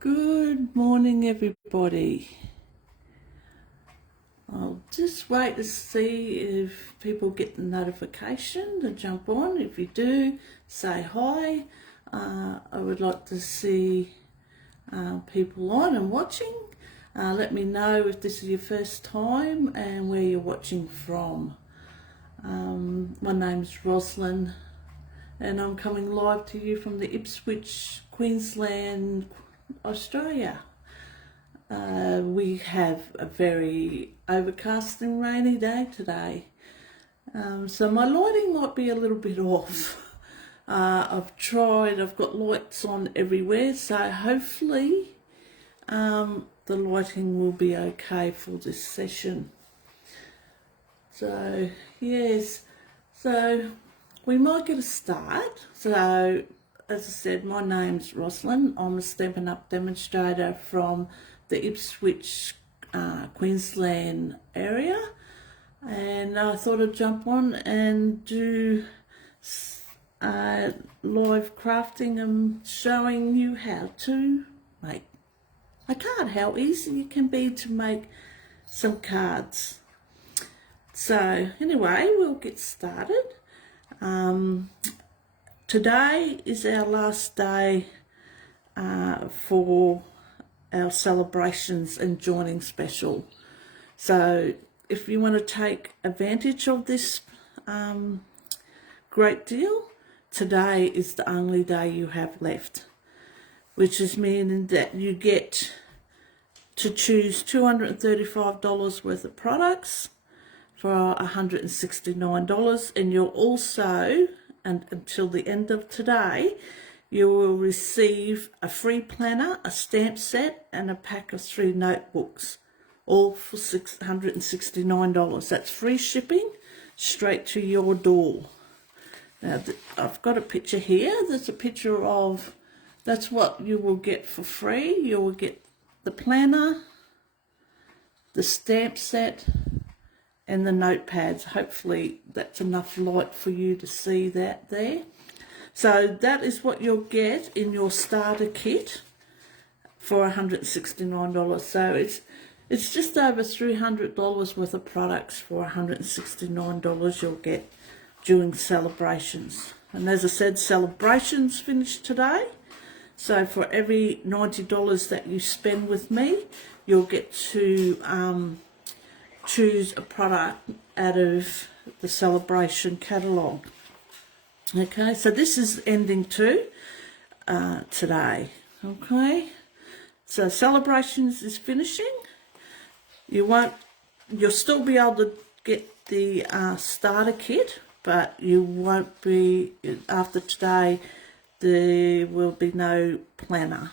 Good morning, everybody. I'll just wait to see if people get the notification to jump on. If you do, say hi. I would like to see people on and watching. Let me know if this is your first time and where you're watching from. My name's Rosalind and I'm coming live to you from the Ipswich, Queensland, Australia. We have a very overcast and rainy day today, so my lighting might be a little bit off. I've got lights on everywhere, so hopefully the lighting will be okay for this session. So yes, so we might get a start. So as I said, my name's Rosalind. I'm a Stampin' Up demonstrator from the Ipswich, Queensland area, and I thought I'd jump on and do live crafting and showing you how to make a card, how easy it can be to make some cards. So anyway, we'll get started. Today is our last day for our celebrations and joining special. So if you want to take advantage of this great deal, today is the only day you have left, which is meaning that you get to choose $235 worth of products for $169, and you'll also, and until the end of today, you will receive a free planner, a stamp set, and a pack of 3 notebooks, all for $669. That's free shipping straight to your door. Now, I've got a picture here. There's a picture of, that's what you will get for free. You will get the planner, the stamp set, and the notepads. Hopefully that's enough light for you to see that there. So that is what you'll get in your starter kit for $169. So it's just over $300 worth of products for $169 you'll get during celebrations. And as I said, celebrations finish today. So for every $90 that you spend with me, you'll get to choose a product out of the celebration catalogue. Okay, so this is ending too today. Okay, so celebrations is finishing. You'll still be able to get the starter kit, but you won't be, after today there will be no planner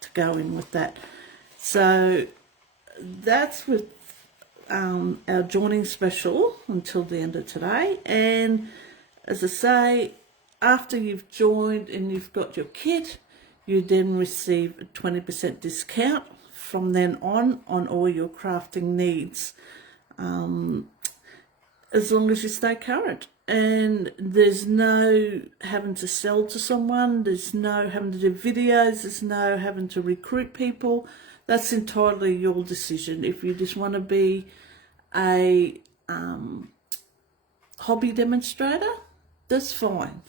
to go in with that. So that's with our joining special until the end of today. And as I say, after you've joined and you've got your kit, you then receive a 20% discount from then on all your crafting needs, as long as you stay current. And there's no having to sell to someone, there's no having to do videos, there's no having to recruit people. That's entirely your decision. If you just want to be a hobby demonstrator, that's fine.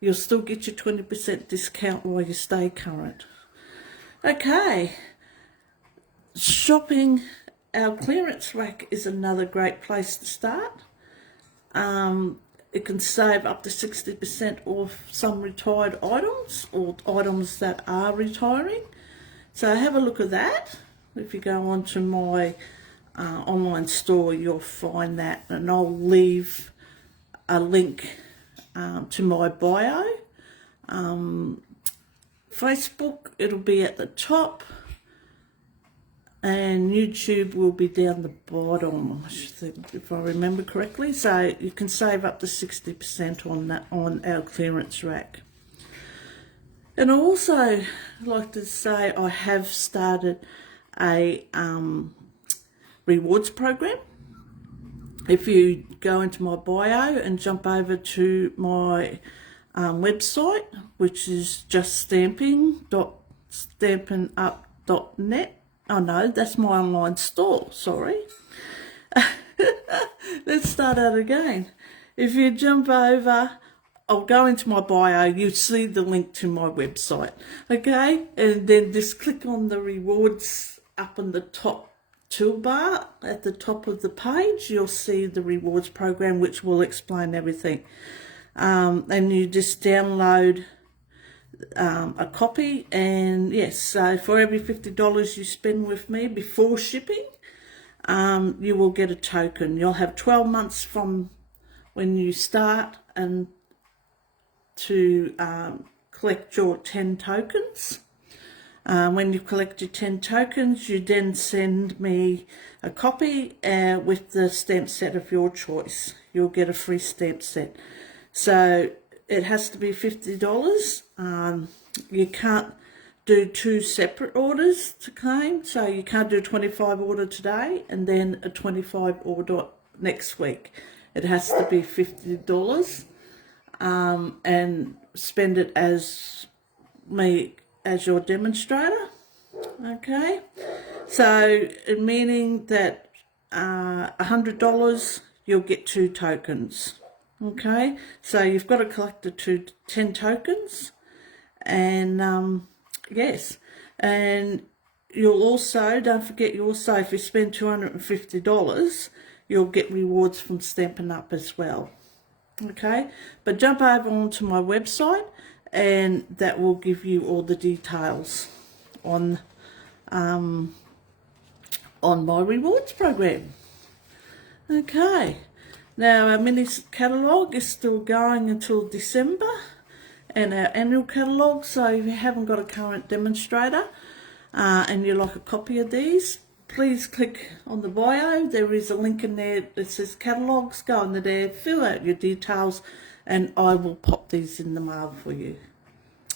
You'll still get your 20% discount while you stay current. Okay, shopping our clearance rack is another great place to start. It can save up to 60% off some retired items or items that are retiring. So have a look at that. If you go onto my online store, you'll find that, and I'll leave a link to my bio. Facebook, it'll be at the top, and YouTube will be down the bottom, I should think, if I remember correctly. So you can save up to 60% on that, on our clearance rack. And I also like to say I have started a rewards program. If you go into my bio and jump over to my website, which is juststamping.co.uk, stampinup.net. Oh no, that's my online store, sorry. Let's start out again. If you jump over, I'll go into my bio, you'll see the link to my website, okay? And then just click on the rewards up in the top toolbar at the top of the page. You'll see the rewards program, which will explain everything. And you just download a copy, and yes, so for every $50 you spend with me before shipping, you will get a token. You'll have 12 months from when you start and to collect your 10 tokens. When you collect your 10 tokens, you then send me a copy with the stamp set of your choice. You'll get a free stamp set. So it has to be $50. You can't do 2 separate orders to claim. So you can't do a 25 order today and then a 25 order next week. It has to be $50 and spend it as me as your demonstrator. Okay, so meaning that $100 you'll get 2 tokens. Okay, so you've got to collect the 10 tokens, and yes, and you'll also, don't forget, you also, if you spend $250, you'll get rewards from Stampin' Up as well. Okay, but jump over onto my website, and that will give you all the details on my rewards program. Okay, now our mini catalogue is still going until December, and our annual catalogue. So if you haven't got a current demonstrator and you like a copy of these, please click on the bio. There is a link in there that says catalogues. Go under there, fill out your details, and I will pop these in the mail for you.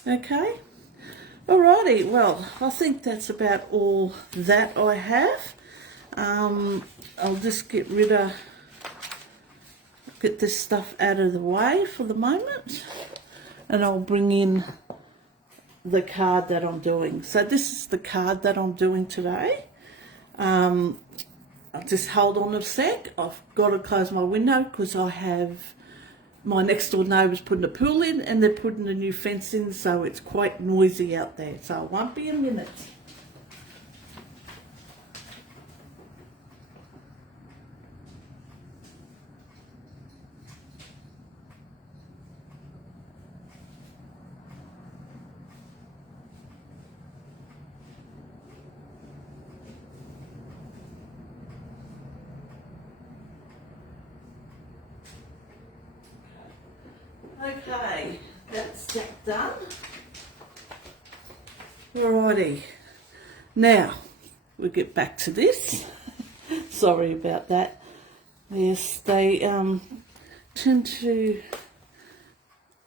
Okay, alrighty, well, I think that's about all that I have. I'll just get this stuff out of the way for the moment, and I'll bring in the card that I'm doing. So this is the card that I'm doing today. I'll just hold on a sec. I've got to close my window because I have my next door neighbours putting a pool in, and they're putting a new fence in, so it's quite noisy out there. So it won't be a minute. Okay, that's that done. Alrighty, now we'll get back to this. Sorry about that. Yes, they tend to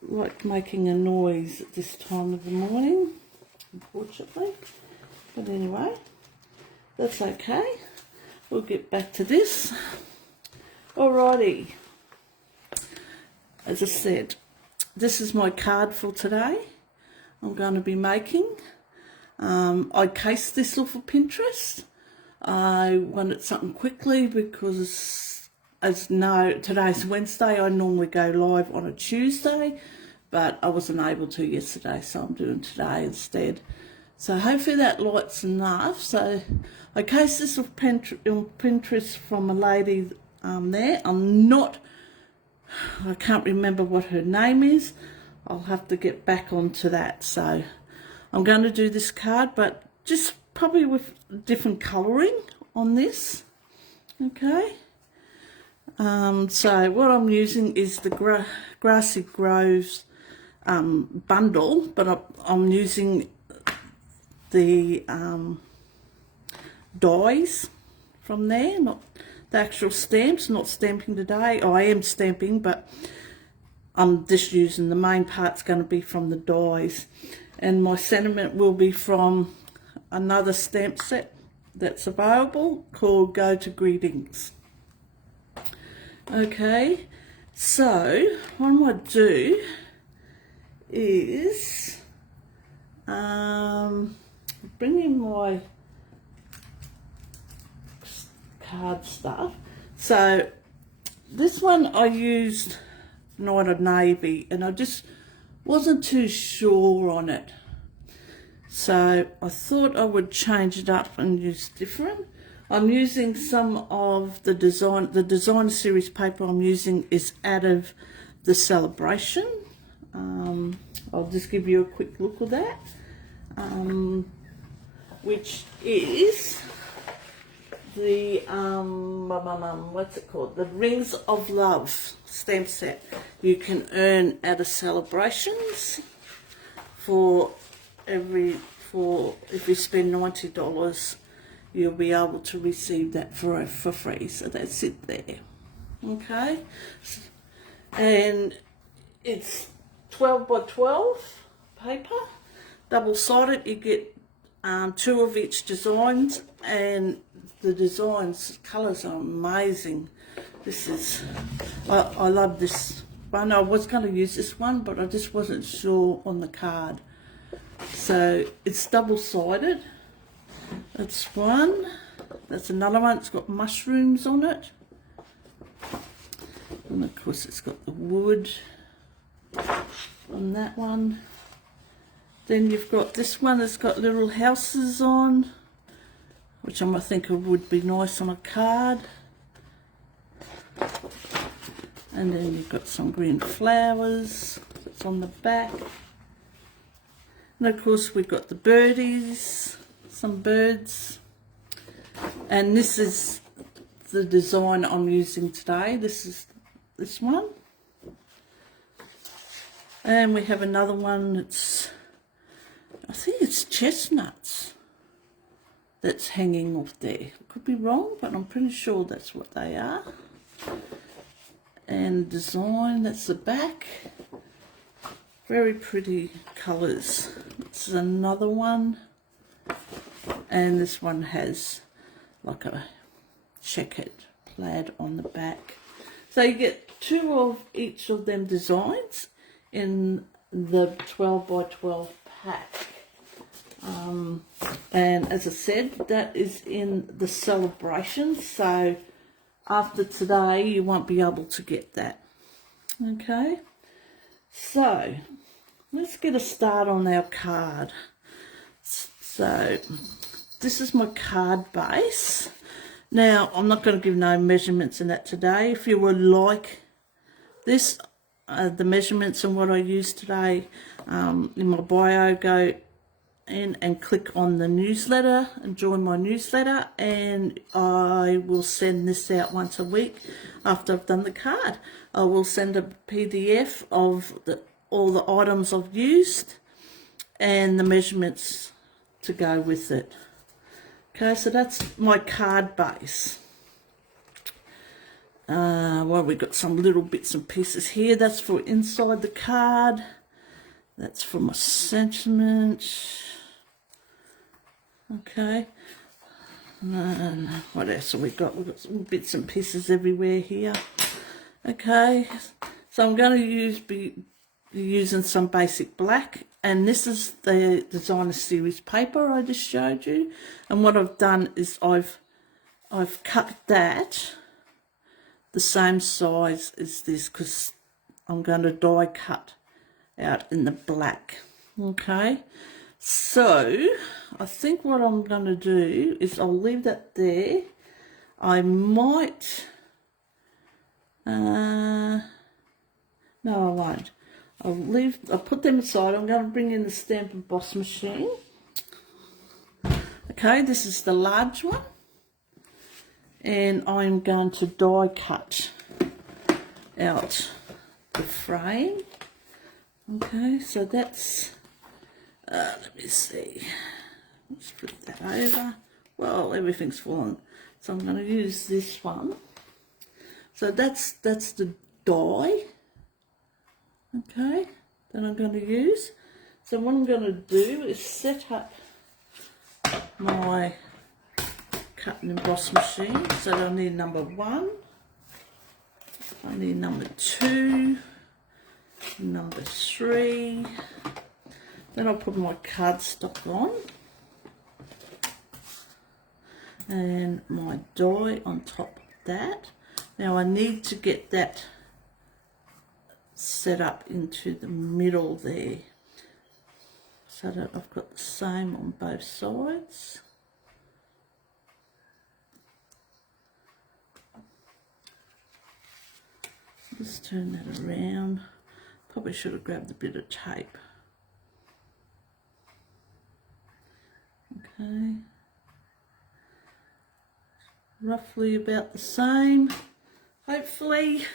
like making a noise at this time of the morning, unfortunately. But anyway, that's okay. We'll get back to this. Alrighty. As I said, this is my card for today. I'm going to be making. I cased this off of Pinterest. I wanted something quickly because, as you know, today's Wednesday. I normally go live on a Tuesday, but I wasn't able to yesterday, so I'm doing today instead. So hopefully that light's enough. So I cased this off Pinterest from a lady there. I can't remember what her name is. I'll have to get back onto that. So I'm going to do this card, but just probably with different colouring on this. Okay. So what I'm using is the Grassy Groves bundle, but I'm using the dies from there, not the actual stamps. Not stamping today. Oh, I am stamping, but I'm just using the main part's going to be from the dies, and my sentiment will be from another stamp set that's available called Go to Greetings. Okay, so what I'm going to do is bring in my card stuff. So this one I used Night of Navy, and I just wasn't too sure on it. So I thought I would change it up and use different. I'm using some of the designer series paper I'm using is out of the Celebration. I'll just give you a quick look at that, which is the what's it called? The Rings of Love stamp set. You can earn out of Celebrations if you spend $90, you'll be able to receive that for free. So that's it there. Okay, and it's 12 by 12 paper, double-sided. You get 2 of each designs, and the designs, colours are amazing. This is, I love this one. I was going to use this one, but I just wasn't sure on the card. So it's double-sided. That's one. That's another one. It's got mushrooms on it. And of course it's got the wood on that one. Then you've got this one that's got little houses on, which I think would be nice on a card. And then you've got some green flowers that's on the back. And of course we've got the birdies, some birds. And this is the design I'm using today. This is this one. And we have another one that's, I think it's chestnuts that's hanging off there. Could be wrong, but I'm pretty sure that's what they are. And design, that's the back. Very pretty colours. This is another one. And this one has like a checkered plaid on the back. So you get 2 of each of them designs in the 12 by 12 pack. And as I said, that is in the Celebration. So after today, you won't be able to get that. Okay. So let's get a start on our card. So this is my card base. Now I'm not going to give no measurements in that today. If you would like this, the measurements and what I use today, in my bio, go in and click on the newsletter and join my newsletter, and I will send this out once a week after I've done the card. I will send a PDF of all the items I've used and the measurements to go with it. Okay, so that's my card base. Well, we've got some little bits and pieces here. That's for inside the card. That's for my sentiment. Okay. And what else have we got? We've got some bits and pieces everywhere here. Okay. So I'm going to be using some basic black. And this is the designer series paper I just showed you. And what I've done is I've cut that the same size as this, because I'm going to die cut out in the black. Okay, so I think what I'm going to do is I'll leave that there. I might no, I won't. I'll put them aside. I'm going to bring in the stamp and emboss machine. Okay, this is the large one. And I'm going to die cut out the frame. Okay, so that's, let me see. Let's put that over. Well, everything's fallen. So I'm going to use this one. So that's the die. Okay, that I'm going to use. So what I'm going to do is set up my cut and emboss machine. So I need number 1, I need number 2, number 3. Then I'll put my cardstock on. and my die on top of that. Now I need to get that set up into the middle there so that I've got the same on both sides. Just turn that around. Probably should have grabbed a bit of tape. Okay. Roughly about the same, hopefully.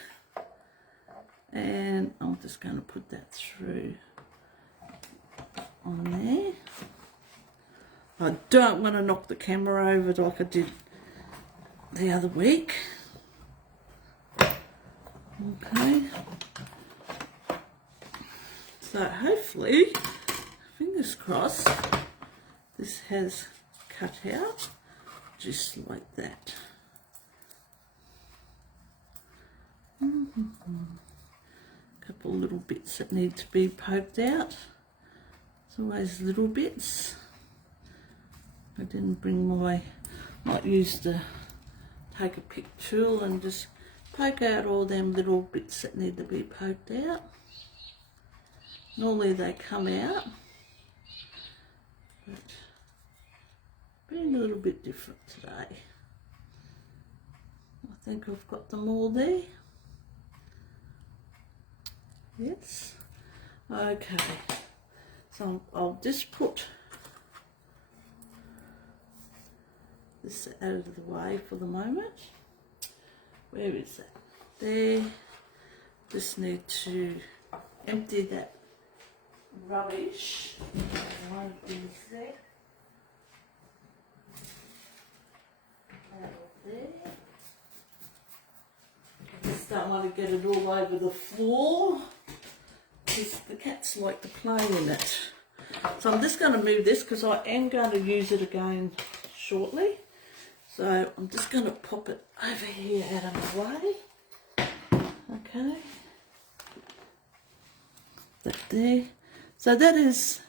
And I'm just going to put that through on there. I don't want to knock the camera over like I did the other week. Okay. So hopefully, fingers crossed, this has cut out just like that. Couple little bits that need to be poked out. It's always little bits. I didn't bring my, might use the take a pick tool and just poke out all them little bits that need to be poked out. Normally they come out, but being a little bit different today. I think I've got them all there. Yes. Okay. So I'll just put this out of the way for the moment. Where is that? There. Just need to empty that rubbish. One is there. Out of there. I just don't want to get it all over the floor because the cats like to play in it. So I'm just going to move this because I am going to use it again shortly. So I'm just going to pop it over here out of the way. Okay. That there. So that is,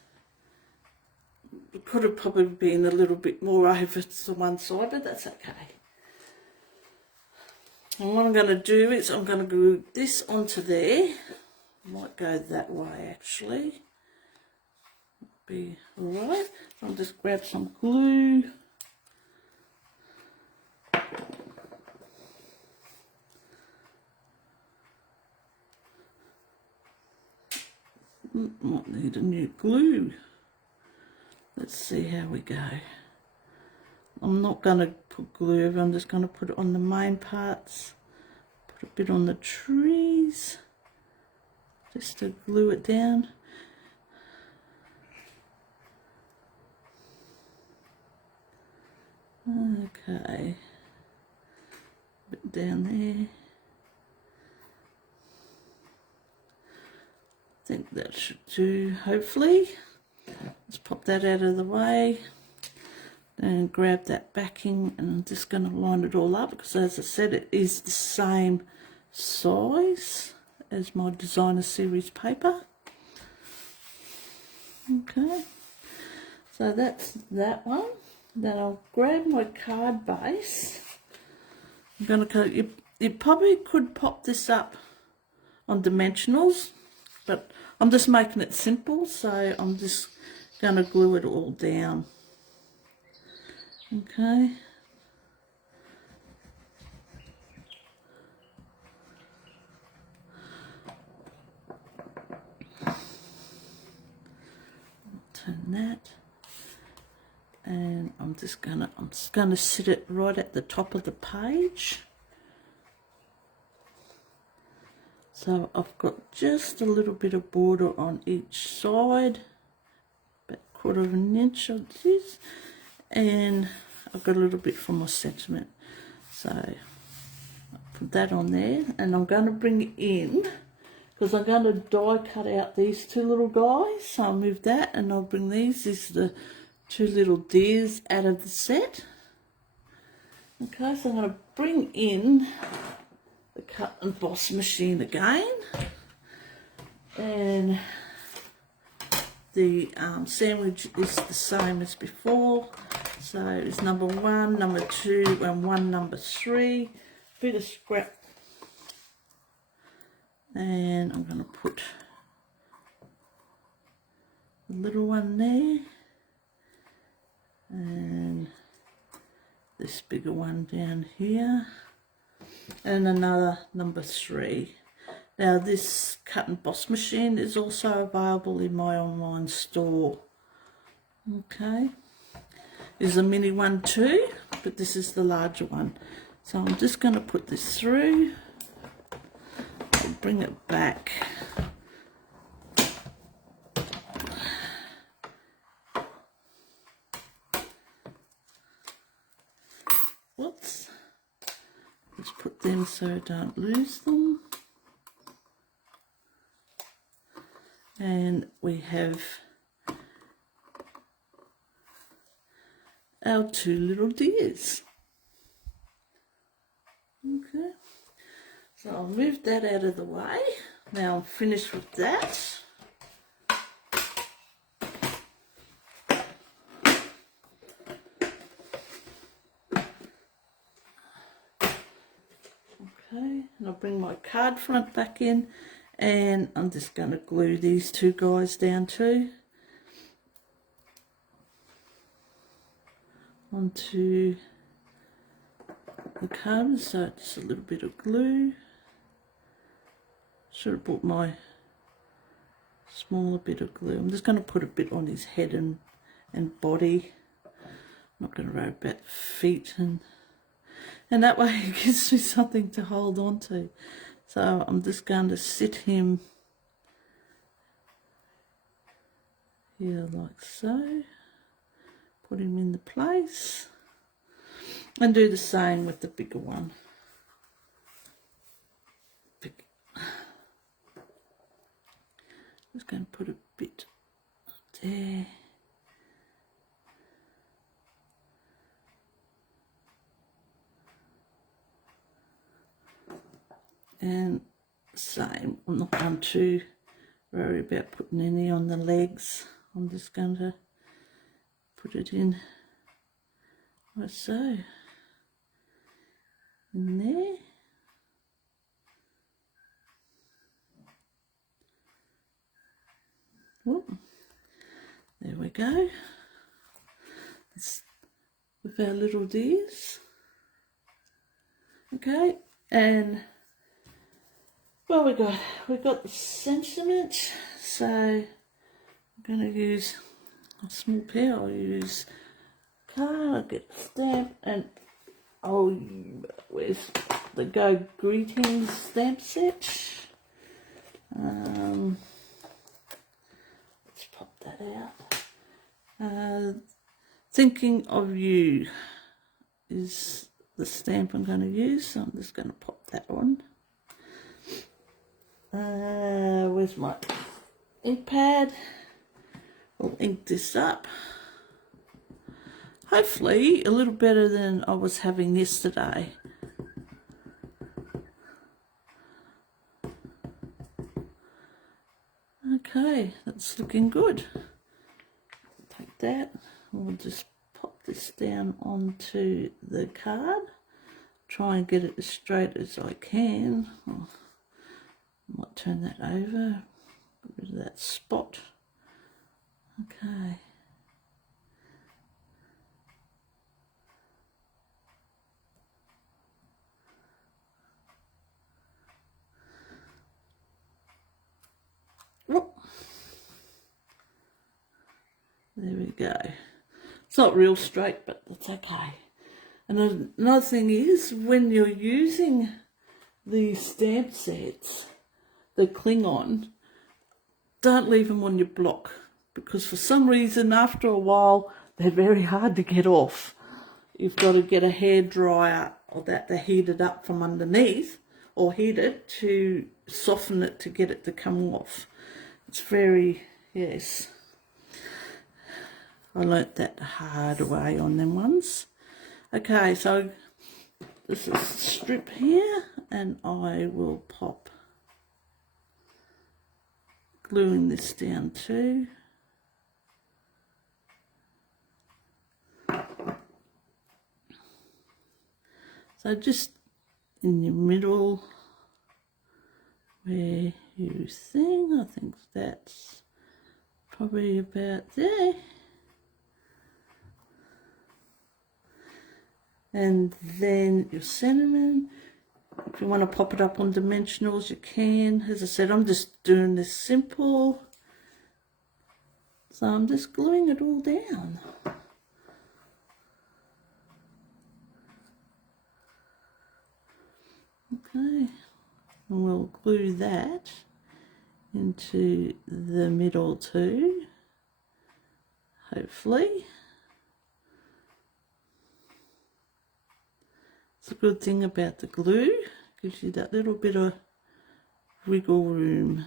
it could have probably been a little bit more over to one side, but that's okay. And what I'm going to do is I'm going to glue this onto there. Might go that way actually. Be alright. I'll just grab some glue. Might need a new glue. Let's see how we go. I'm not going to put glue over, I'm just going to put it on the main parts. Put a bit on the trees. Just to glue it down. Okay. A bit down there. I think that should do, hopefully. Let's pop that out of the way and grab that backing, and I'm just going to line it all up because, as I said, it is the same size as my designer series paper. Okay, so that's that one. Then I'll grab my card base. I'm going to cut it. You probably could pop this up on dimensionals, but I'm just making it simple, so I'm just going to glue it all down. Okay. Turn that, and I'm just gonna sit it right at the top of the page. So I've got just a little bit of border on each side, about 1/4 of an inch of this, and I've got a little bit for my sentiment. So I'll put that on there, and I'm going to bring it in because I'm going to die cut out these two little guys. So I'll move that, and I'll bring these are the two little deers out of the set. Okay, so I'm going to bring in the cut and boss machine again, and the sandwich is the same as before. So it's number 1, number 2, and 1 number 3. Bit of scrap. And I'm going to put the little one there. And this bigger one down here. And another number 3. Now this cut and boss machine is also available in my online store. Okay. There's a mini one too, but this is the larger one. So I'm just going to put this through. I'll bring it back. Whoops. Let's put them so I don't lose them. And we have our 2 little deers. Okay, so I'll move that out of the way. Now I'm finished with that. Okay, and I'll bring my card front back in, and I'm just going to glue these 2 guys down too onto the card. So just a little bit of glue. Should have brought my smaller bit of glue. I'm just going to put a bit on his head and body. I'm not going to worry about feet, and that way it gives me something to hold on to. So I'm just going to sit him here like so. Put him in the place. And do the same with the bigger one. Just going to put a bit there. And same, I'm not going to worry about putting any on the legs. I'm just going to put it in like so. In there. Whoop. There we go. It's with our little deers. Okay, and well, we got the sentiment. So I'm going to use a small pair. I'll use card. I'll get the stamp, and where's the Go Greetings stamp set? Let's pop that out. Thinking of You is the stamp I'm going to use, so I'm just going to pop that on. Where's my ink pad? We'll ink this up. Hopefully a little better than I was having yesterday. Okay, that's looking good. Take that. We'll just pop this down onto the card. Try and get it as straight as I can. I might turn that over. Get rid of that spot. Okay. Whoop. There we go. It's not real straight, but that's okay. And another thing is, when you're using these stamp sets, the Klingon, don't leave them on your block, because for some reason after a while they're very hard to get off. You've got to get a hairdryer or that to heat it up from underneath, or heat it to soften it to get it to come off. It's very, yes, I learnt that the hard way on them ones. Okay, so this is the strip here, and I will pop gluing this down too. So just in your middle where you think, I think that's probably about there. And then your cinnamon, if you want to pop it up on dimensionals, you can. As I said, I'm just doing this simple. So I'm just gluing it all down. Okay, and we'll glue that into the middle too, hopefully. It's a good thing about the glue, gives you that little bit of wiggle room.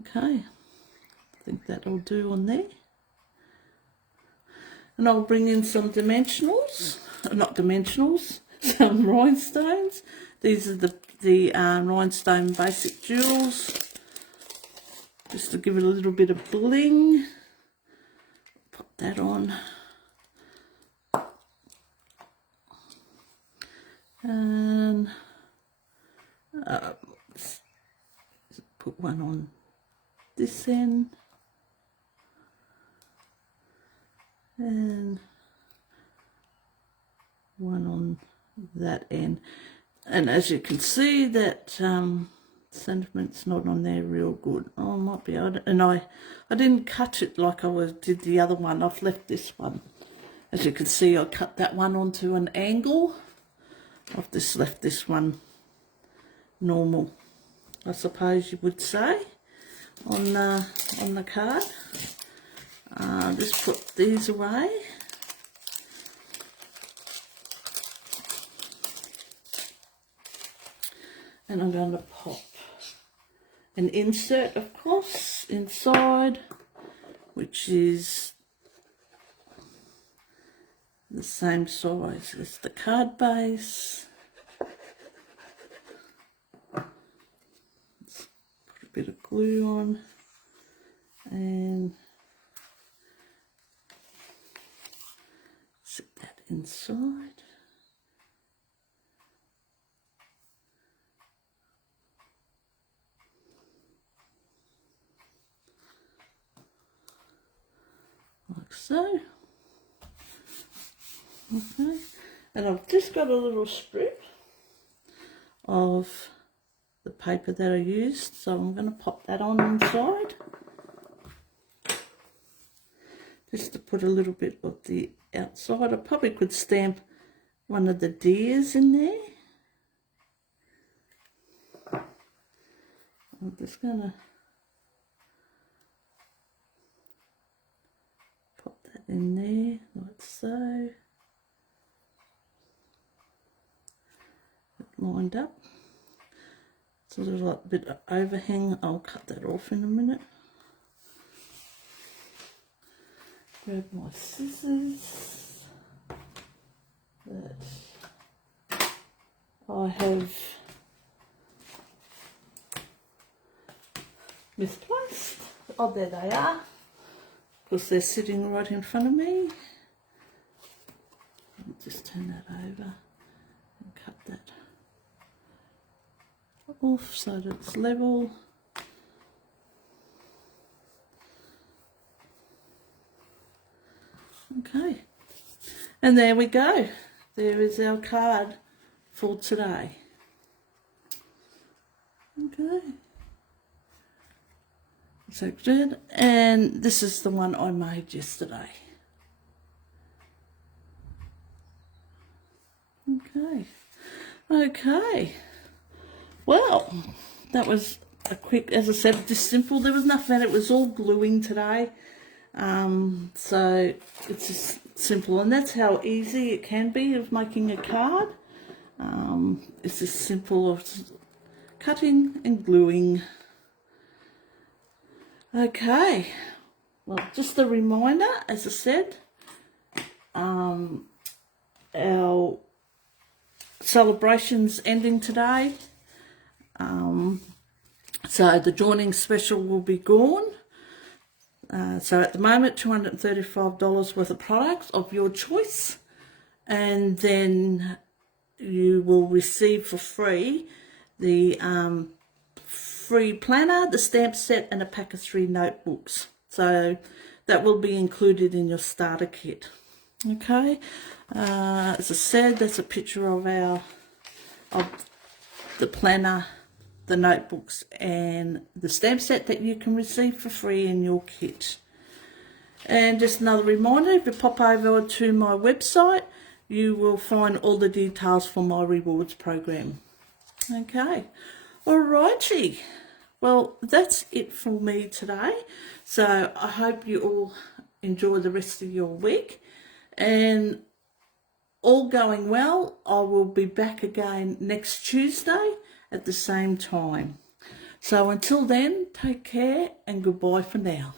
Okay, I think that'll do on there. And I'll bring in some dimensionals, not dimensionals, some rhinestones. These are the rhinestone basic jewels, just to give it a little bit of bling. Put that on. And put one on this end. And one on that end, and as you can see that sentiment's not on there real good. Oh, I might be able to, and I didn't cut it like I did the other one. I've left this one. As you can see, I cut that one onto an angle. I've just left this one normal, I suppose you would say, on the card. Just put these away. And I'm going to pop an insert, of course, inside, which is the same size as the card base. Let's put a bit of glue on and sit that inside. Like so. Okay, and I've just got a little strip of the paper that I used, so I'm going to pop that on inside, just to put a little bit of the outside. I probably could stamp one of the deers in there. I'm just going to pop that in there like so. Lined up. It's a little bit of overhang. I'll cut that off in a minute. Grab my scissors that I have misplaced. Oh, there they are, because they're sitting right in front of me. I'll just turn that over and cut that off so that it's level. Okay, and there we go. There is our card for today. Okay, so good. And this is the one I made yesterday. Okay. Well, that was a quick, as I said, just simple. There was nothing, it was all gluing today. So it's just simple, and that's how easy it can be of making a card. It's just simple of cutting and gluing. Okay, well, just a reminder, as I said, our celebration's ending today. So the joining special will be gone. So at the moment, $235 worth of products of your choice, and then you will receive for free the free planner, the stamp set, and a pack of 3 notebooks. So that will be included in your starter kit. Okay, as I said, that's a picture of the planner, the notebooks, and the stamp set that you can receive for free in your kit. And just another reminder, if you pop over to my website, you will find all the details for my rewards program. Okay, alrighty. Well, that's it for me today. So I hope you all enjoy the rest of your week. And all going well, I will be back again next Tuesday at the same time. So until then, take care and goodbye for now.